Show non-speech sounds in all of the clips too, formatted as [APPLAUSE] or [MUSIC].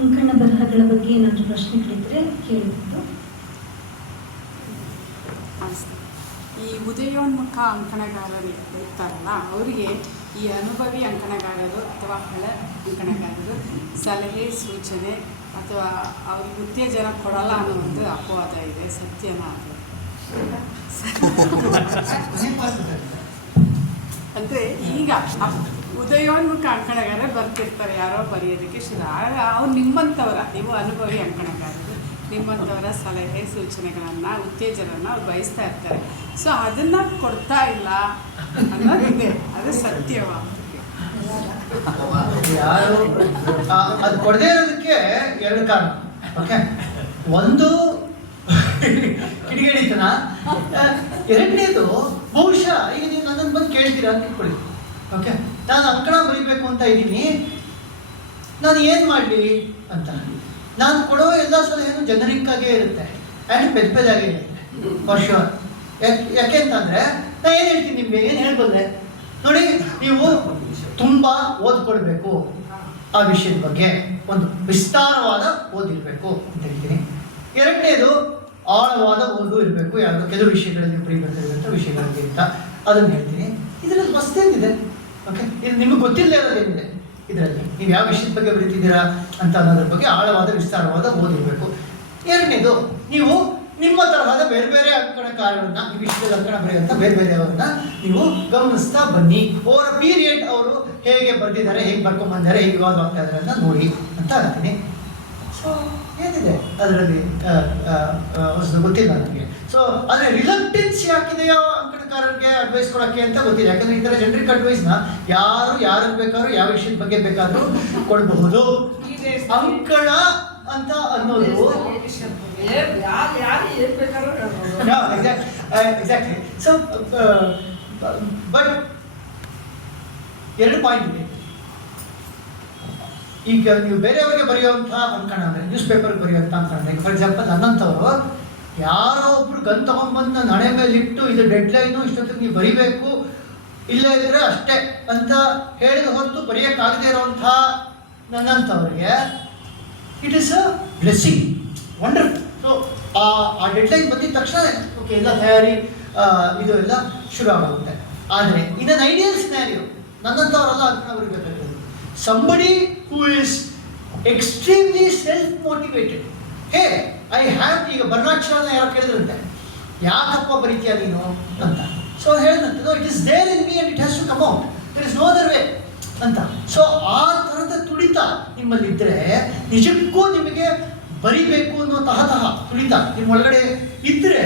ಅಂಕಣ ಬರಹಗಳ ಬಗ್ಗೆ ಏನಾದರೂ ಪ್ರಶ್ನೆಗಳಿದ್ರೆ ಕೇಳಬಹುದು ಈ ಉದಯೋನ್ಮುಖ ಅಂಕಣಗಾರರು ಇರ್ತಾರಲ್ಲ ಅವರಿಗೆ ಈ ಅನುಭವಿ ಅಂಕಣಗಾರರು ಅಥವಾ ಹಳ ಅಂಕಣಗಾರರು ಸಲಹೆ ಸೂಚನೆ ಅಥವಾ ಅವ್ರಿಗೆ ಉತ್ತೇಜನ ಕೊಡಲ್ಲ ಅನ್ನೋ ಒಂದು ಅಪವಾದ ಇದೆ ಸತ್ಯನ ಅದು? [LAUGHS] ಅಂದರೆ ಈಗ ಉದಯೋನ್ಮುಖ ಅಂಕಣಗಾರ ಬರ್ತಿರ್ತಾರೆ, ಯಾರೋ ಬರೆಯೋದಕ್ಕೆ ಶುರು. ಅವ್ರು ನಿಮ್ಮಂಥವರ, ನೀವು ಅನುಭವಿ ಅಂಕಣಗಾರರು. ನಿಮ್ಮಂಥವರ ಸಲಹೆ, ಸೂಚನೆಗಳನ್ನು, ಉತ್ತೇಜನವನ್ನು ಅವ್ರು ಬಯಸ್ತಾ ಇರ್ತಾರೆ. ಸೊ ಅದನ್ನು ಕೊಡ್ತಾ ಇಲ್ಲ ಅನ್ನೋದಿದೆ ಅದು ಸತ್ಯವ? ಅದು ಕೊಡದೇ ಇರೋದಕ್ಕೆ ಎರಡು ಕಾರಣ. ಓಕೆ ಒಂದು ಕಿಡಿಗೇಡಿತನ. ಎರಡನೇದು, ಬಹುಶಃ ಈಗ ನೀವು ನನ್ನನ್ನು ಬಂದು ಕೇಳ್ತೀರಾ ಅಂತ ಇಟ್ಕೊಳ್ಳಿ ಓಕೆ ನಾನು ಅಂಕಣ ಬರೀಬೇಕು ಅಂತ ಇದ್ದೀನಿ. ನಾನು ಏನು ಮಾಡಲಿ ಅಂತ ನಾನು ಕೊಡೋ ಎಲ್ಲ ಸಲಹೆಯೂ ಜನರಿಕ್ಕಾಗೇ ಇರುತ್ತೆ. ಆ್ಯಂಡ್ ಪೆದ್ ಪೆದಾಗೇ ಇರುತ್ತೆ. ಶೋರ್ ಯಾಕೆ ಯಾಕೆ ಅಂತಂದರೆ ನಾನು ಏನು ಹೇಳ್ತೀನಿ ನಿಮಗೆ, ಏನು ಹೇಳ್ಬಲ್ಲೆ ನೋಡಿ, ನೀವು ತುಂಬ ಓದ್ಕೊಳ್ಬೇಕು ಆ ವಿಷಯದ ಬಗ್ಗೆ. ಒಂದು ವಿಸ್ತಾರವಾದ ಓದಿರಬೇಕು ಅಂತ ಹೇಳ್ತೀನಿ. ಎರಡನೇದು ಆಳವಾದ ಓದು ಇರಬೇಕು. ಯಾವುದೋ ಕೆಲವು ವಿಷಯಗಳಲ್ಲಿ ಪ್ರೀತಿರುವಂಥ ವಿಷಯಗಳಲ್ಲಿ ಅಂತ ಅದನ್ನು ಹೇಳ್ತೀನಿ. ಇದರಲ್ಲಿ ಹೊಸದೇನಿದೆ ಓಕೆ ಇದು ನಿಮಗೆ ಗೊತ್ತಿಲ್ಲದೆ ಇರೋದೇನಿದೆ ಇದರಲ್ಲಿ. ನೀವು ಯಾವ ವಿಷಯದ ಬಗ್ಗೆ ಬರೀತಿದ್ದೀರಾ ಅಂತ ಅನ್ನೋದ್ರ ಬಗ್ಗೆ ಆಳವಾದ, ವಿಸ್ತಾರವಾದ ಓದಿರಬೇಕು. ಎರಡನೇದು, ನೀವು ನಿಮ್ಮ ತರಹದ ಬೇರೆ ಬೇರೆ ಅಂಕಣಕಾರರನ್ನ ಈ ವಿಷಯದ ಅಂಕಣ ಬರೆಯುವಂಥ ಬೇರೆ ಬೇರೆಯವರನ್ನ ನೀವು ಗಮನಿಸ್ತಾ ಬನ್ನಿ. ಅವರ ಪೀರಿಯಡ್ ಅವರು ಹೇಗೆ ಬರೆದಿದ್ದಾರೆ, ಹೇಗೆ ಬರ್ಕೊಂಬಂದಿದ್ದಾರೆ ಹೇಗೆ ವಿವಾದವಾಗ್ತಾ ಇದ್ದಾರೆ ಅಂತ ನೋಡಿ ಅಂತ ಅಂತೀನಿ ಸೊ ಏನಿದೆ ಅದರಲ್ಲಿ ಗೊತ್ತಿಲ್ಲ ನನಗೆ ಸೊ ಆದರೆ ರಿಲಕ್ಟೆನ್ಸ್ ಯಾಕಿದೆಯೋ ಅಂಕಣಕಾರರಿಗೆ ಅಡ್ವೈಸ್ ಕೊಡೋಕ್ಕೆ ಅಂತ ಗೊತ್ತಿಲ್ಲ. ಯಾಕಂದ್ರೆ ಈ ಥರ ಜನರಿಕ್ನ ಯಾರು ಯಾರಿಗೆ ಬೇಕಾದ್ರೂ ಯಾವ ವಿಷಯದ ಬಗ್ಗೆ ಬೇಕಾದ್ರೂ ಕೊಡಬಹುದು. ಅಂಕಣ ಅಂತ ಅನ್ನೋದು ಯಾರು ಯಾರು ಏನ್ ಬೇಕಾದ್ರೂ ಹೇಳ್ಬೋದು. ಎಕ್ಸಾಕ್ಟ್ಲಿ ಸೊ ಬಟ್ ಎರಡು ಪಾಯಿಂಟ್ ಇದೆ. ಈಗ ನೀವು ಬೇರೆಯವರಿಗೆ ಬರೆಯುವಂತಹ ಅಂಕಣ ಅಂದ್ರೆ ನ್ಯೂಸ್ ಪೇಪರ್ಗೆ ಬರೆಯುವಂಥ ಅಂಕಣ. ಫಾರ್ ಎಕ್ಸಾಂಪಲ್ ನನ್ನಂಥವ್ರು ಯಾರೋ ಒಬ್ರು ಗನ್ ತಗೊಂಡ್ಬಂದು ನನ್ನ ಮೇಲೆ ಇಟ್ಟು, ಇದು ಡೆಡ್ ಲೈನು ಇಷ್ಟೊತ್ತಿಗೆ ನೀವು ಬರಿಬೇಕು, ಇಲ್ಲೇ ಇದ್ರೆ ಅಷ್ಟೇ ಅಂತ ಹೇಳಿದ ಹೊತ್ತು ಬರೆಯೋಕ್ಕಾಗದೇ ಇರೋವಂಥ ನನ್ನಂಥವ್ರಿಗೆ it is a blessing wonderful so ah ah deadline ಬಂದಿದ ತಕ್ಷಣ ಓಕೆ ಎಲ್ಲ ತಯಾರಿ ಇದು ಎಲ್ಲ ಶುರು ಆಗುತ್ತೆ ಆದರೆ ಇದನ್ನು ಐಡಿಯಲ್ ಸ್ನ್ಯಾರಿಯೋ ನನ್ನಂಥವರೆಲ್ಲ ಅದನ್ನ ಬರಬೇಕಾಗ್ತದೆ somebody who is extremely self motivated hey I have ಈಗ ಬರ್ನಾಕ್ಷರನ ಯಾರು ಕೇಳಿದ್ರಂತೆ. ಯಾಕಪ್ಪ ಬರೀತೀಯ ನೀನು ಅಂತ. ಸೊ ಹೇಳಿದಂತೆ it is there in me and it has to come out there is no other way ಅಂತ. ಸೊ ಆ ಥರದ ತುಡಿತ ನಿಮ್ಮಲ್ಲಿದ್ದರೆ ನಿಜಕ್ಕೂ ನಿಮಗೆ ಬರಿಬೇಕು ಅನ್ನೋ ತಹ ತುಡಿತ ನಿಮ್ಮೊಳಗಡೆ ಇದ್ದರೆ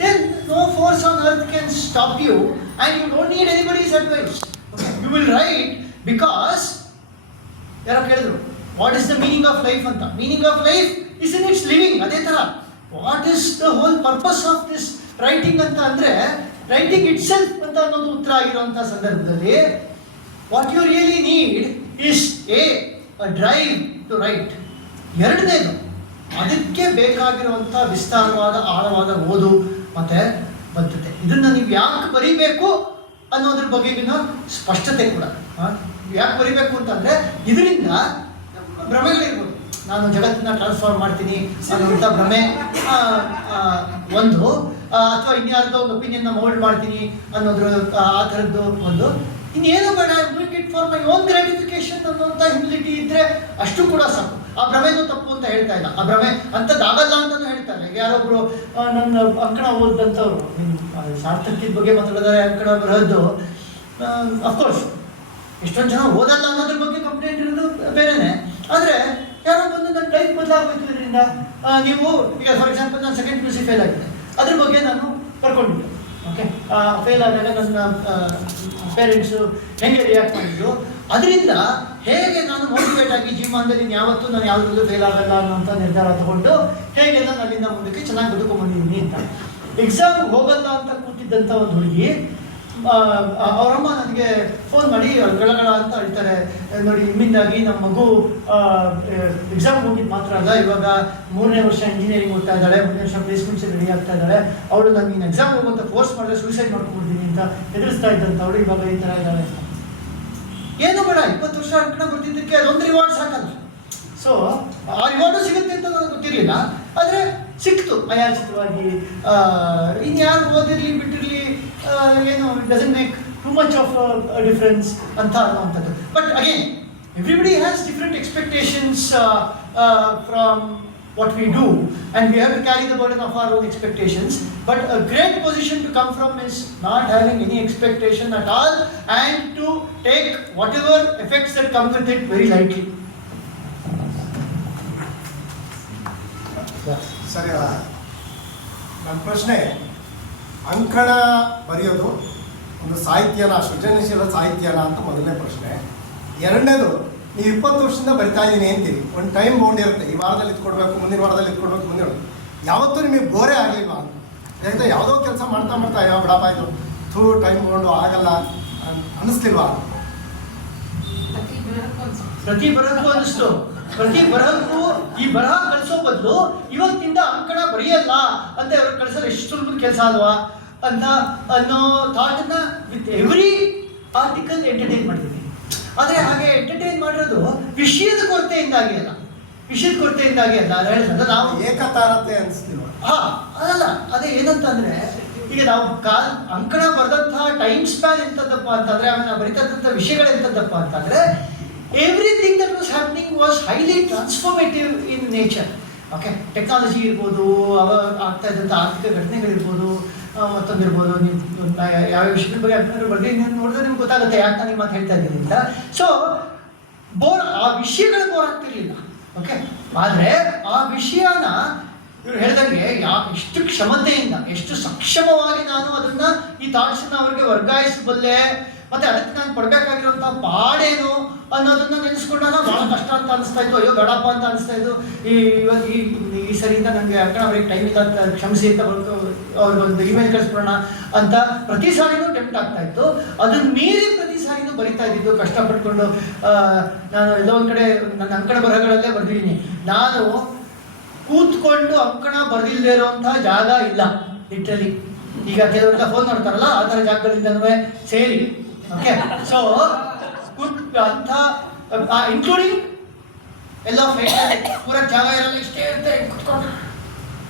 then no force on earth can stop you and you don't need anybody's advice you will write because ಯಾರೋ ಕೇಳಿದ್ರು what is the meaning of life ಅಂತ. Meaning of life is in its living ಅದೇ ಥರ what is the whole purpose of this writing ಅಂತ ಅಂದರೆ writing it self ಅಂತ ಅನ್ನೋದು ಉತ್ತರ ಆಗಿರುವಂಥ ಸಂದರ್ಭದಲ್ಲಿ what you really need is a drive to write ಎರಡನೇದು, ಅದಕ್ಕೆ ಬೇಕಾಗಿರುವಂಥ ವಿಸ್ತಾರವಾದ ಆಳವಾದ ಓದು ಮತ್ತು ಬದ್ಧತೆ. ಇದನ್ನು ನೀವು ಯಾಕೆ ಬರೀಬೇಕು ಅನ್ನೋದ್ರ ಬಗೆಗಿನ ಸ್ಪಷ್ಟತೆ ಕೂಡ ಯಾಕೆ ಬರೀಬೇಕು ಅಂತಂದರೆ ಇದರಿಂದ ಭ್ರಮೆಗಳಿರ್ಬೋದು. ನಾನು ಜಗತ್ತನ್ನ ಟ್ರಾನ್ಸ್ಫಾರ್ಮ್ ಮಾಡ್ತೀನಿ ಅನ್ನೋಂಥ ಭ್ರಮೆ ಒಂದು. ಅಥವಾ ಇನ್ಯಾರ್ದೋ ಒಂದು ಒಪಿನಿಯನ್ನ ಮೋಲ್ಡ್ ಮಾಡ್ತೀನಿ ಅನ್ನೋದ್ರ ಆ ಥರದ್ದು ಒಂದು. ಇನ್ನೇನು ಬೇಡ doing it for my own gratification ಅನ್ನುವಂಥ ಹ್ಯುಮಿಲಿಟಿ ಇದ್ರೆ ಅಷ್ಟು ಕೂಡ ಸಾಕು. ಆ ಭ್ರಮೆನೂ ತಪ್ಪು ಅಂತ ಹೇಳ್ತಾ ಇಲ್ಲ. ಆ ಭ್ರಮೆ ಅಂಥದ್ದಾಗಲ್ಲ ಅಂತಲೂ ಹೇಳ್ತಾರೆ. ಯಾರೋ ಯಾರೊಬ್ರು ಆ, ನನ್ನ ಅಂಕಣ ಓದಂಥವ್ರು ಸಾರ್ಥಕ್ಯದ ಬಗ್ಗೆ ಮಾತಾಡಿದರೆ ಅಂಕಣ ಬರೋದು ಅಫ್ಕೋರ್ಸ್ ಎಷ್ಟೊಂದು ಜನ ಓದಲ್ಲ ಅನ್ನೋದ್ರ ಬಗ್ಗೆ ಕಂಪ್ಲೇಂಟ್ ಇರೋದು ಬೇರೆನೆ. ಆದರೆ ಯಾರೋ ಬಂದು ನನ್ನ ಲೈಫ್ ಬದಲಾಗಬೇಕು ಇದರಿಂದ ನೀವು, ಈಗ ಫಾರ್ ಎಕ್ಸಾಂಪಲ್ ನಾನು ಸೆಕೆಂಡ್ ಪಿ ಸಿ ಫೇಲ್ ಆಗಿದೆ. ಅದ್ರ ಬಗ್ಗೆ ನಾನು ಕರ್ಕೊಂಡಿದ್ದೆ ಓಕೆ ಫೇಲ್ ಆದಾಗ ನನ್ನ ಪೇರೆಂಟ್ಸು ಹೆಂಗೆ ರಿಯಾಕ್ಟ್ ಮಾಡಿದ್ರು? ಅದರಿಂದ ಹೇಗೆ ನಾನು ಮೋಟಿವೇಟ್ ಆಗಿ ಜೀವನದಲ್ಲಿ ಯಾವತ್ತೂ ನಾನು ಯಾವುದರಲ್ಲೂ ಫೇಲ್ ಆಗಲ್ಲ ಅನ್ನೋಂಥ ನಿರ್ಧಾರ ತಗೊಂಡು ಹೇಗೆ ನಾನು ಅಲ್ಲಿಂದ ಮುಂದಕ್ಕೆ ಚೆನ್ನಾಗಿ ಬದುಕೊಂಡ್ಬಂದಿದ್ದೀನಿ ಅಂತ. ಎಕ್ಸಾಮ್ಗೆ ಹೋಗಲ್ಲ ಅಂತ ಕೂತಿದ್ದಂಥ ಒಂದು ಹುಡುಗಿ ಅವರಮ್ಮ ನನಗೆ ಫೋನ್ ಮಾಡಿ ಗಳಗಳ ಅಂತ ಹೇಳ್ತಾರೆ. ನೋಡಿ, ನಿಮ್ಮಿಂದಾಗಿ ನಮ್ಮ ಮಗು ಎಕ್ಸಾಮ್ ಹೋಗಿದ್ದು ಮಾತ್ರ ಅಲ್ಲ, ಇವಾಗ ಮೂರನೇ ವರ್ಷ ಇಂಜಿನಿಯರಿಂಗ್ ಓದ್ತಾ ಇದ್ದಾಳೆ, ಮೂರನೇ ವರ್ಷ ಪ್ಲೇಸ್ಮೆಂಟ್ಸ್ ರೆಡಿ ಆಗ್ತಾ ಇದ್ದಾಳೆ. ಅವಳು ನಾನು ನೀನು ಎಕ್ಸಾಮ್ ಹೋಗುವಂತ ಫೋರ್ಸ್ ಮಾಡಿದ್ರೆ ಸೂಸೈಡ್ ಮಾಡ್ಕೊಡ್ತೀನಿ ಅಂತ ಎದುರಿಸ್ತಾ ಇದ್ದಂತ ಅವಳು ಇವಾಗ ಈ ಥರ ಇದ್ದಾಳೆ. ಏನು ಬೇಡ, ಇಪ್ಪತ್ತು ವರ್ಷ ಅಂಕಣ ಬರ್ತಿದ್ದಕ್ಕೆ ಅದೊಂದು ರಿವಾರ್ಡ್ ಸಾಕಲ್ಲ. ಸೊ ಆ ರಿವಾರ್ಡು ಸಿಗುತ್ತೆ ಅಂತ ನನಗೆ ಗೊತ್ತಿರಲಿಲ್ಲ. ಆದರೆ ಸಿಕ್ತು ಅಯಾಚಿತವಾಗಿ ಇನ್ಯಾರು ಓದಿರಲಿ, ಬಿಟ್ಟಿರಲಿ ಏನು doesn't make too much of difference ಅಂತ ಅನ್ನುವಂಥದ್ದು but again everybody has different expectations from what we do and we have to carry the burden of our own expectations but a great position to come from is not having any expectation at all and to take whatever effects that come with it very lightly ಸರಿ ನನ್ನ ಪ್ರಶ್ನೆ ಅಂಕಣ ಬರೆಯೋದು ಒಂದು ಸಾಹಿತ್ಯನ, ಸೃಜನಶೀಲ ಸಾಹಿತ್ಯನ ಅಂತ ಮೊದಲನೇ ಪ್ರಶ್ನೆ. ಎರಡನೇದು, ನೀವು ಇಪ್ಪತ್ತು ವರ್ಷದಿಂದ ಬರಿತಾ ಇದ್ದೀನಿ ಅಂತೀರಿ. ಒಂದು ಟೈಮ್ ಬೌಂಡ್ ಇರುತ್ತೆ. ಈ ವಾರದಲ್ಲಿ ಇದ್ಕೊಡ್ಬೇಕು ಮುಂದಿನ ವಾರದಲ್ಲಿ ಇದ್ಕೊಡ್ಬೇಕು ಮುಂದಿನ ಯಾವತ್ತೂ ನಿಮಗೆ ಬೋರೇ ಅಂತ ಯಾಕಂದರೆ ಯಾವುದೋ ಕೆಲಸ ಮಾಡ್ತಾ ಮಾಡ್ತಾ ಯಾವ ಬಿಡಪ್ಪ, ಇದು ಥೂ ಟೈಮ್ ಬೌಂಡು ಆಗಲ್ಲ ಅನ್- ಅನ್ನಿಸ್ಲಿಲ್ವಾ? ಪ್ರತಿ ಬರಹಕ್ಕೂ ಅನಿಸ್ತು ಪ್ರತಿ ಬರಹಕ್ಕೂ ಈ ಬರಹ ಕಳಿಸೋ ಬದಲು ಇವತ್ತಿಂದ ಅಂಕಣ ಬರೆಯಲ್ಲ ಅಂತ ಅವ್ರು ಕಳಿಸಲು ಎಷ್ಟು ಸುಲಭದ ಕೆಲಸ ಅಲ್ವಾ? ಅಂತ ಅನ್ನೋ ಥಾಟನ್ನ ವಿತ್ ಎವ್ರಿ ಆರ್ಟಿಕಲ್ ಎಂಟರ್ಟೈನ್ ಮಾಡ್ತೀವಿ ಆದರೆ ಹಾಗೆ ಎಂಟರ್ಟೈನ್ ಮಾಡಿರೋದು ವಿಷಯದ ಕೊರತೆಯಿಂದಾಗಿ ಅಲ್ಲ. ವಿಷಯದ ಕೊರತೆಯಿಂದಾಗಿ ಅಲ್ಲ. ಅದು ಹೇಳಿದ್ರೆ ನಾವು ಏಕತಾರತೆ ಅನಿಸ್ತೀವಿ ಹಾ ಅದಲ್ಲ. ಅದೇ ಏನಂತ ಅಂದ್ರೆ ಈಗ ನಾವು ಕಾಲ್ ಅಂಕಣ ಬರೆದಂತಹ ಟೈಮ್ ಸ್ಪ್ಯಾನ್ ಎಂತದಪ್ಪ ಅಂತಂದ್ರೆ, ಆಮೇಲೆ ನಾವು ಬರಿತಕ್ಕಂಥ ವಿಷಯಗಳು ಎಂತದಪ್ಪ ಅಂತಂದ್ರೆ everything that was happening was highly transformative in nature okay technology ಇರ್ಬೋದು, ಅವ ಆಗ್ತಾ ಇದ್ದಂಥ ಆರ್ಥಿಕ ಘಟನೆಗಳಿರ್ಬೋದು ಮತ್ತೊಂದಿರ್ಬೋದು ನೀವು ಯಾವ ವಿಷಯದ ಬಗ್ಗೆ ಅಂತಂದ್ರೆ ಬಗ್ಗೆ ನೀವು ನೋಡಿದ್ರೆ ನಿಮ್ಗೆ ಗೊತ್ತಾಗುತ್ತೆ ಯಾಕೆ ನಾನು ಮಾತು ಹೇಳ್ತಾ ಇದ್ದೀನಿ ಅಂತ. ಸೊ ಬೋರ್, ಆ ವಿಷಯಗಳು ಬೋರ್ ಆಗ್ತಿರ್ಲಿಲ್ಲ. ಓಕೆ ಆದರೆ ಆ ವಿಷಯನ ಇವ್ರು ಹೇಳ್ದಂಗೆ ಯಾ ಎಷ್ಟು ಕ್ಷಮತೆಯಿಂದ, ಎಷ್ಟು ಸಕ್ಷಮವಾಗಿ ನಾನು ಅದನ್ನ ಈ ಥಾಟ್ಸನ್ನ ಅವ್ರಿಗೆ ವರ್ಗಾಯಿಸಬಲ್ಲೆ, ಮತ್ತೆ ಅದಕ್ಕೆ ನಾನು ಕೊಡ್ಬೇಕಾಗಿರುವಂತಹ ಪಾಡೇನು ಅನ್ನೋದನ್ನ ನೆನೆಸ್ಕೊಂಡಾಗ ಬಹಳ ಕಷ್ಟ ಅಂತ ಅನಿಸ್ತಾ ಇತ್ತು. ಅಯ್ಯೋ, ಬೇಡಪ್ಪ ಅಂತ ಅನಿಸ್ತಾ ಇತ್ತು. ಈ, ಇವಾಗ ಈ ಈ ಸರಿಯಿಂದ ನನಗೆ ಅಕ್ಕ ಅವ್ರಿಗೆ ಟೈಮ್ ಇಲ್ಲ ಅಂತ ಕ್ಷಮಿಸಿ ಅಂತ ಬಂತು ಅವ್ರಿಗೊಂದು ಇಮೇಲ್ ಕಳಿಸ್ಬಿಡೋಣ ಅಂತ ಪ್ರತಿ ಸಾರಿನೂ ಟೆಂಪ್ಟ್ ಆಗ್ತಾ ಇತ್ತು. ಅದನ್ನ ಮೀರಿ ಪ್ರತಿ ಸಾರಿನೂ ಬರಿತಾ ಇದ್ದಿದ್ದು, ಕಷ್ಟಪಟ್ಕೊಂಡು ನಾನು ಎಲ್ಲೋ ಒಂದು ಕಡೆ, ನನ್ನ ಅಂಕಣ ಬರಹಗಳಲ್ಲೇ ಬರೆದಿದ್ದೀನಿ. ನಾನು ಕೂತ್ಕೊಂಡು ಅಂಕಣ ಬರೆದಿಲ್ಲದೆ ಇರುವಂತಹ ಜಾಗ ಇಲ್ಲ ಲಿಟ್ರಲಿ ಈಗ ಕೆಲವರೆಲ್ಲ ಫೋನ್ ಮಾಡ್ತಾರಲ್ಲ, ಆ ಥರ ಜಾಗಗಳಿಂದನೂ ಸೇರಿ. ಓಕೆ ಸೊ ಕೂತ್ ಅಂತ ಇನ್ಕ್ಲೂಡಿಂಗ್ ಎಲ್ಲ ಪೂರ ಜಾಗ ಇರಲ್ಲ, ಇಷ್ಟೇ ಇರುತ್ತೆ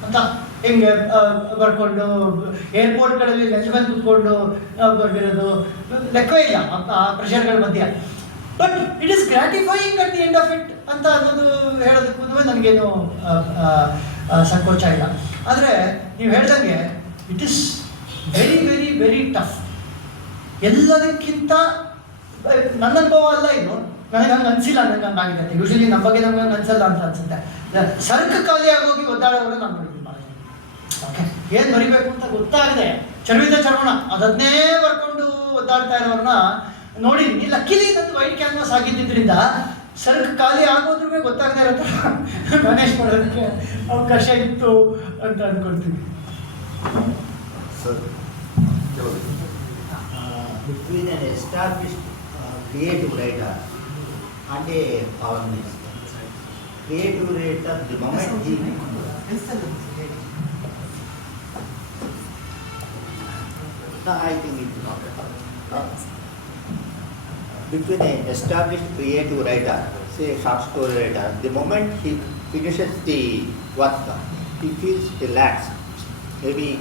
ಅಂತ ಹಿಂಗೆ ಬರ್ಕೊಂಡು ಏರ್ಪೋರ್ಟ್ಗಳಲ್ಲಿ ಲಂಚ್ ಮೇಲೆ ಕೂತ್ಕೊಂಡು ಬರ್ದಿರೋದು. ಲೆಕ್ಕವೇ ಇಲ್ಲ, ಆ ಪ್ರೆಷರ್ಗಳ ಮಧ್ಯ. But it is gratifying at the end of it ಅಂತ ಅನ್ನೋದು ಹೇಳೋದಕ್ಕೂ ನನಗೇನು ಸಂಕೋಚ ಇಲ್ಲ. ಆದರೆ ನೀವು ಹೇಳ್ದಂಗೆ it is very very very tough ಎಲ್ಲದಕ್ಕಿಂತ ನನ್ನ ಅನುಭವ ಅಲ್ಲ ಇದು. ನನಗೆ ಹಂಗೆ ಅನಿಸಿಲ್ಲ ನನಗೆ ಹಂಗಾಗಿದೆ ಯೂಶಲಿ ನಮ್ಮ ಬಗ್ಗೆ ನಮಗೆ ಹಂಗೆ ಅನಿಸಲ್ಲ ಅಂತ ಅನಿಸುತ್ತೆ. ಸರ್ಕ ಖಾಲಿ ಆಗೋಗಿ ಒದ್ದಾಡೋರು ನಾನು ನೋಡಿದ್ದೀನಿ ಓಕೆ ಏನು ಬರಿಬೇಕು ಅಂತ ಗೊತ್ತಾಗದೆ. ಚರ್ವಿತ ಚರ್ವಣ ಅದನ್ನೇ ಬರ್ಕೊಂಡು ಒದ್ದಾಡ್ತಾ ಇರೋರನ್ನ ನೋಡಿ ಇಲ್ಲ ಕಿಲಿ ನಂದು ವೈಟ್ ಕ್ಯಾನ್ವಾಸ್ ಆಗಿದ್ದರಿಂದ ಸರ್ಕ್ ಖಾಲಿ ಆಗೋದ್ರೂ ಗೊತ್ತಾಗದೆ ಇರೋ ಥರ ಮಾಡೋದಕ್ಕೆ ಅವಕಾಶ ಇತ್ತು ಅಂತ ಅಂದ್ಕೊಳ್ತೀನಿ creative writer under power to writer the moment I think it not Between an established creative writer, say a short story writer, the moment he finishes the work, he feels relaxed. Maybe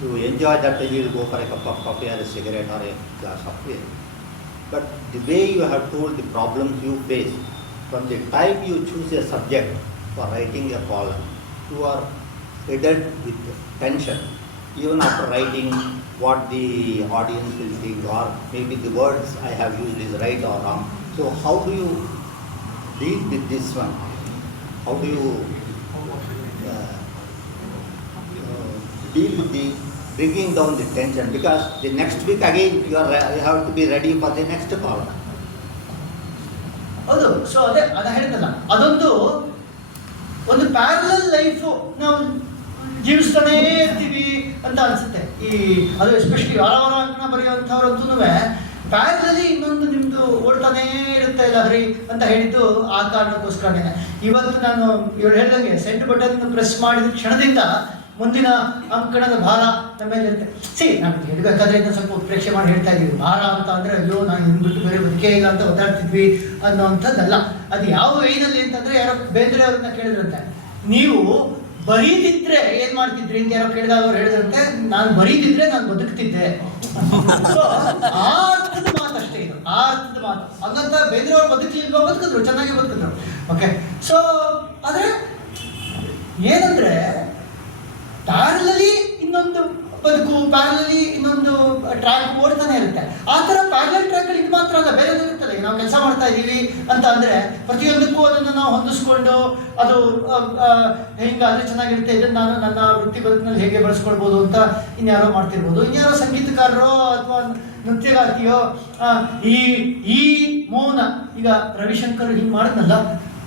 to enjoy that, he will go for a cup of coffee or a cigarette or a glass of beer. But the way you have told the problems you face, from the time you choose a subject for writing a column, you are riddled with tension. Even after writing what the audience will think, or maybe the words I have used is right or wrong. So how do you deal with this one? How do you uh, uh, deal with the bringing down the tension? Because the next week again you are re- you have to be ready for the next column. ಹೌದು so ಅದೇ ಅದ ಹೇಳಿದ್ನಲ್ಲ ಅದೊಂದು ಒಂದು parallel life ನಾವು ಜೀವಿಸ್ತಾನೇ ಇರ್ತೀವಿ ಅಂತ ಅನ್ಸುತ್ತೆ ಈ, ಅದು ಎಸ್ಪೆಷಲಿ ವಾರ ಅಂತ ಅಂಕಣ ಬರೆಯುವಂಥವ್ರಂತೂ ಪ್ಯಾರಲಲ್ಲಿ ಇನ್ನೊಂದು ನಿಮ್ಮದು ಓಡ್ತಾನೇ ಇರುತ್ತೆ ಲಹರಿ ಅಂತ ಹೇಳಿದ್ದು ಆ ಕಾರಣಕ್ಕೋಸ್ಕರನೇ. ಇವತ್ತು ನಾನು ಇವ್ರು ಹೇಳ್ದಂಗೆ ಸೆಂಟ್ ಬಟನ್ ಪ್ರೆಸ್ ಮಾಡಿದ ಕ್ಷಣದಿಂದ ಮುಂದಿನ ಅಂಕಣದ ಭಾರ ನಮ್ಮ ಮೇಲೆ ಇರುತ್ತೆ. ಸಿ ನಾನು ಹೇಳ್ಬೇಕಾದ್ರೆ ಸ್ವಲ್ಪ ಉತ್ಪ್ರೇಕ್ಷೆ ಮಾಡಿ ಹೇಳ್ತಾ ಇದ್ದೀವಿ ಭಾರ ಅಂತ ಅಂದರೆ, ಅಯ್ಯೋ, ನಾನು ಹಿಂಗೆ ಬಿಟ್ಟು ಬೇರೆ ಬದುಕೇ ಇಲ್ಲ ಅಂತ ಒದ್ದಾಡ್ತಿದ್ವಿ ಅನ್ನೋವಂಥದ್ದಲ್ಲ. ಅದು ಯಾವ ವೈನಲ್ಲಿ ಅಂತಂದರೆ, ಯಾರೋ ಬೇಂದ್ರೆ ಅವ್ರನ್ನ ಕೇಳಿದ್ರಂತೆ. ನೀವು ಬರೀದಿದ್ರೆ ಏನ್ ಮಾಡ್ತಿದ್ರಿ ಅಂತ ಯಾರೋ ಕೇಳಿದಾಗ ಅವ್ರು ಹೇಳಿದ್ರಂತೆ, ನಾನು ಬರೀದಿದ್ರೆ ನಾನು ಬದುಕ್ತಿದ್ದೆ. ಆ ಅರ್ಥದ ಮಾತು ಅಷ್ಟೇ ಇದು, ಆ ಅರ್ಥದ ಮಾತು. ಹಂಗಂತ ಬೇಂದ್ರೆ ಅವ್ರು ಬದುಕಲಿಲ್ವ, ಬದುಕಿದ್ರು, ಚೆನ್ನಾಗಿ ಬದುಕಿದ್ರು. ಓಕೆ ಸೊ ಆದ್ರೆ, ಏನಂದ್ರೆ ಪ್ಯಾರಲಲಿ ಇನ್ನೊಂದು ಬದುಕು ಪ್ಯಾರಲಲ್ಲಿ ಇನ್ನೊಂದು ಟ್ರ್ಯಾಕ್ ಓಡ್ತಾನೆ ಇರುತ್ತೆ. ಆ ಥರ ಪ್ಯಾರಲಲ್ ಟ್ರ್ಯಾಕ್ ಇದು ಮಾತ್ರ ಅಲ್ಲ ಬೇರೆ ಇರ್ತದೆ? ನಾವು ಕೆಲಸ ಮಾಡ್ತಾ ಇದ್ದೀವಿ ಅಂತ ಅಂದರೆ ಪ್ರತಿಯೊಂದಕ್ಕೂ ಅದನ್ನು ನಾವು ಹೊಂದಿಸ್ಕೊಂಡು ಅದು ಹೆಂಗೆ ಆ, ಚೆನ್ನಾಗಿರುತ್ತೆ ಇದನ್ನು ನಾನು ನನ್ನ ವೃತ್ತಿ ಬದುಕಿನಲ್ಲಿ ಹೇಗೆ ಬಳಸ್ಕೊಳ್ಬೋದು ಅಂತ ಇನ್ಯಾರೋ ಮಾಡ್ತಿರ್ಬೋದು. ಇನ್ಯಾರೋ ಸಂಗೀತಕಾರರೋ ಅಥವಾ ನೃತ್ಯಗಾರ್ತಿಯೋ ಈ ಈ ಮೌನ ಈಗ ರವಿಶಂಕರ್ ಹಿಂಗೆ ಮಾಡಿದ್ನಲ್ಲ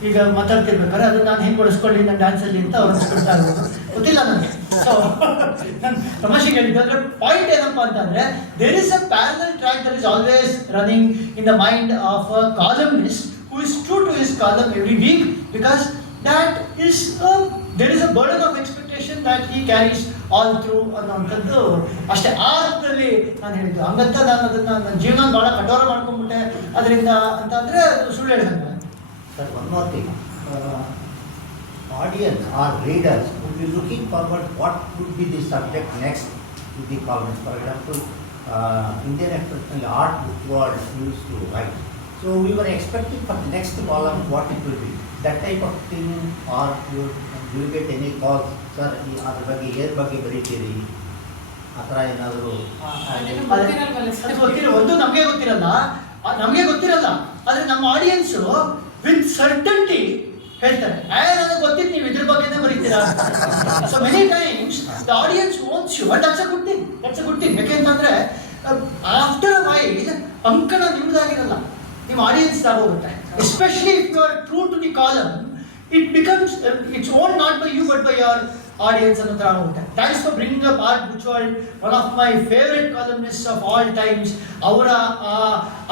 ಈಗ ಮಾತಾಡ್ತಿರ್ಬೇಕಾದ್ರೆ ಅದನ್ನು ನಾನು ಹೆಂಗೆ ಬಳಸ್ಕೊಳ್ಳಿ ನನ್ನ ಡ್ಯಾನ್ಸಲ್ಲಿ ಅಂತ ಅವ್ರು ಇರ್ಬೋದು. ಗೊತ್ತಿಲ್ಲ ನನಗೆ. ಸೊ [LAUGHS] ನಾನು ತಮಾಷೆಗೆ ಹೇಳಿದ್ದು ಅಂದ್ರೆ ಪಾಯಿಂಟ್ ಏನಪ್ಪ ಅಂತಂದ್ರೆ there is a parallel track there is always running in the mind of a columnist who is true to his column every week because that is there is a burden of expectation that he carries all through ಅನ್ನೋಂಥದ್ದು ಅಷ್ಟೇ. ಆ ಅರ್ಥದಲ್ಲಿ ನಾನು ಹೇಳಿದ್ದು. ಹಂಗಂತ ನಾನು ಅದನ್ನ ನನ್ನ ಜೀವನ ಭಾಳ ಕಠೋರ ಮಾಡ್ಕೊಂಡ್ಬಿಟ್ಟೆ. ಅದರಿಂದ ಅಂತ ಅಂದ್ರೆ ಸುಳ್ಳು ಹೇಳಿದಂಗೆ. Sir one more thing. Uh, Audience or readers would be looking forward what would be the subject next to the columns. For example, uh, Indian expression art book world used to write. So we were expecting for the next column what it will be. That type of thing or you, do you get any calls, sir, ಅದ್ರ ಬಗ್ಗೆ air ಬಗ್ಗೆ ಬರೀತೀರಿ ಆ ಥರ ಏನಾದರೂ ಗೊತ್ತಿಲ್ಲ ಒಂದು ನಮಗೆ ಗೊತ್ತಿರಲ್ಲ ನಮಗೆ ಗೊತ್ತಿರಲ್ಲ ಆದರೆ ನಮ್ಮ ಆಡಿಯನ್ಸು ವಿತ್ ಸರ್ಟನ್ಟಿ ಹೇಳ್ತಾರೆ ನನಗೆ ಗೊತ್ತಿತ್ತು so many times the audience wants you that's a good thing that's a good thing ಯಾಕೆಂತಂದ್ರೆ ಆಫ್ಟರ್ ವೈಲ್ ಅಂಕಣ ನಿಮ್ಮದಾಗಿರಲ್ಲ ನಿಮ್ಮ ಆಡಿಯನ್ಸ್ ಆಗೋಗುತ್ತೆ. Especially if you are true to the column it becomes its own not by you but by your audience ಅನ್ನೋ ಥರ ಆಗುತ್ತೆ thanks for bring up Art Buchwald one of my favourite columnist of all times ಅವರ